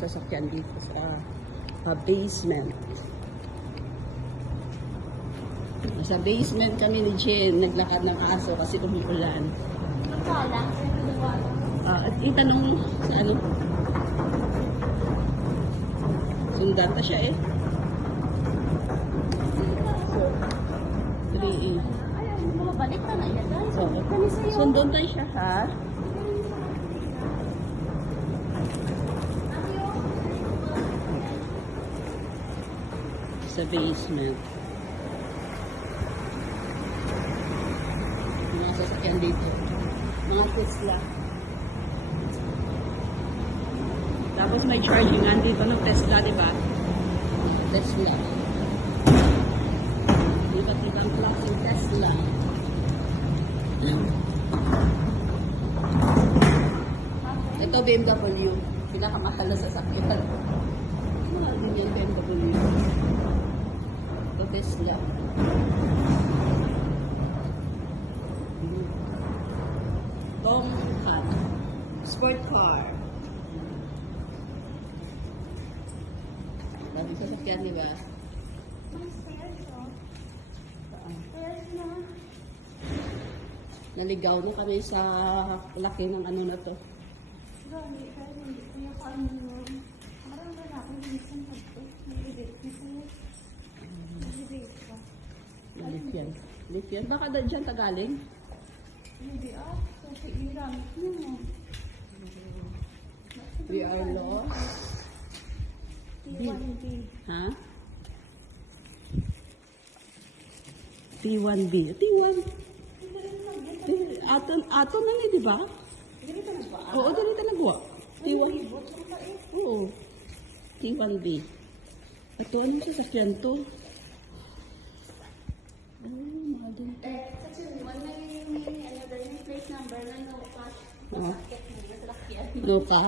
sasakyan dito sa basement. Sa basement kami ni Jen, naglakad ng aso kasi umuulan. At itanong sa ano, sundan pa siya eh. 3A. Balik ka na yan. So, sundon tayo siya ha. Sa basement. Mga sasakyan dito. Mga Tesla. Tapos may chargingan dito ng Tesla, di ba? Tesla. Iba't ibang klaseng Tesla. Ito BMW. Pinakamahal na sasakyan. Mahal din yung BMW. Ito Tesla. Tomcat. Sport car. Dami sasakyan, di ba? Naligaw na kami sa laki ng ano na to. Lithium. Lithium. Baka dyan tagaling? We are lost. T1B. Ha? T1B. T1. Ato na ni, di ba? Oo, dito nagwa. T1. Oo. T1B. Ito, anong sasakyan to? Oh, mahal din to. Plate number na no cash. Oh. Masakyan. No pa?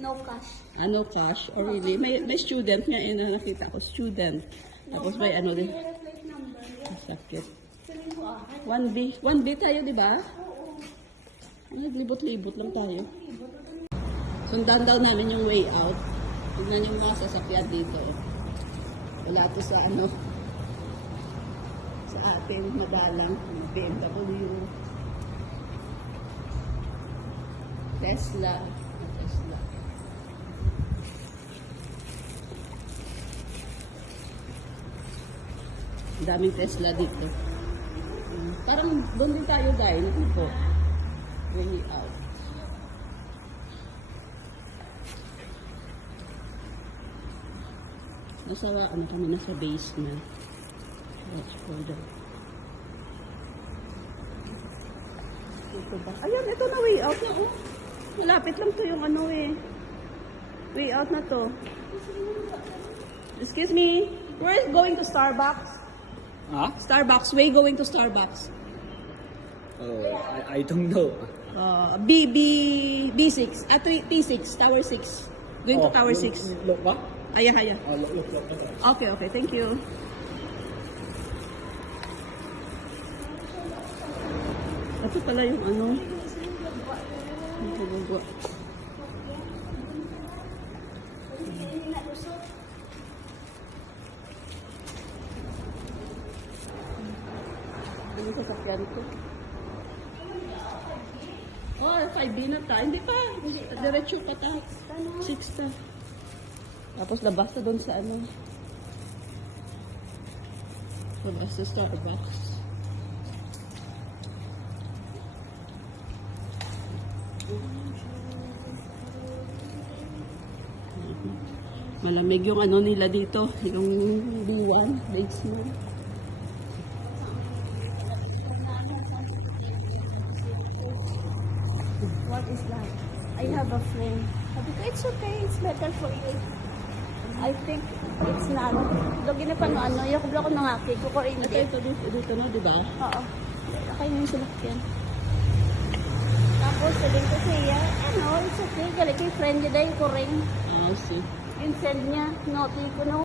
No cash. Ano cash? Or really? May student nga eh, na nakita ko. Student. Tapos may ano din. Plate number. Sakit. Sabihin ko 1B. 1B tayo, di ba? Naglibot-libot lang tayo. Sundan daw namin yung way out. Tignan yung mga sasakyan dito. Wala to sa ano. Sa atin, madalang. BMW. Tesla. Tesla. Ang daming Tesla dito. Parang doon din tayo guys. Ito. Way out. Nasa ano kami, nasa basement. Watch for the... Ito ba? Ayan, ito na way out na oh. Malapit lang to yung ano eh. Way out na to. Excuse me. We're going to Starbucks. Huh? Starbucks. Way going to Starbucks. Oh, I don't know. B6. T6. Tower 6. Going to Tower 6. Look ba? Ayan. Oh, look. Okay. Thank you. Ito pala yung ano. Nagugwa. Ano sasakyan ko? Oh, 5B na ta. Hindi pa. Diretso pa ta. 6 ta. Tapos labas na doon sa ano. Labas sa Starbucks. Malamig yung ano nila dito, yung B1, basement. What is that? I have a friend. Sabi ko, it's okay. It's better for you. I think it's not. Lagi na pa no, ano, yung kubla ko mga cake ko rin. Dito na, di ba? Oo. Kaya yung sulakyan. Tapos, sabihin ko siya, ano, it's okay. Gali kay friend niya dahil ko rin. Ah, see. Yung send niya, noti ko no.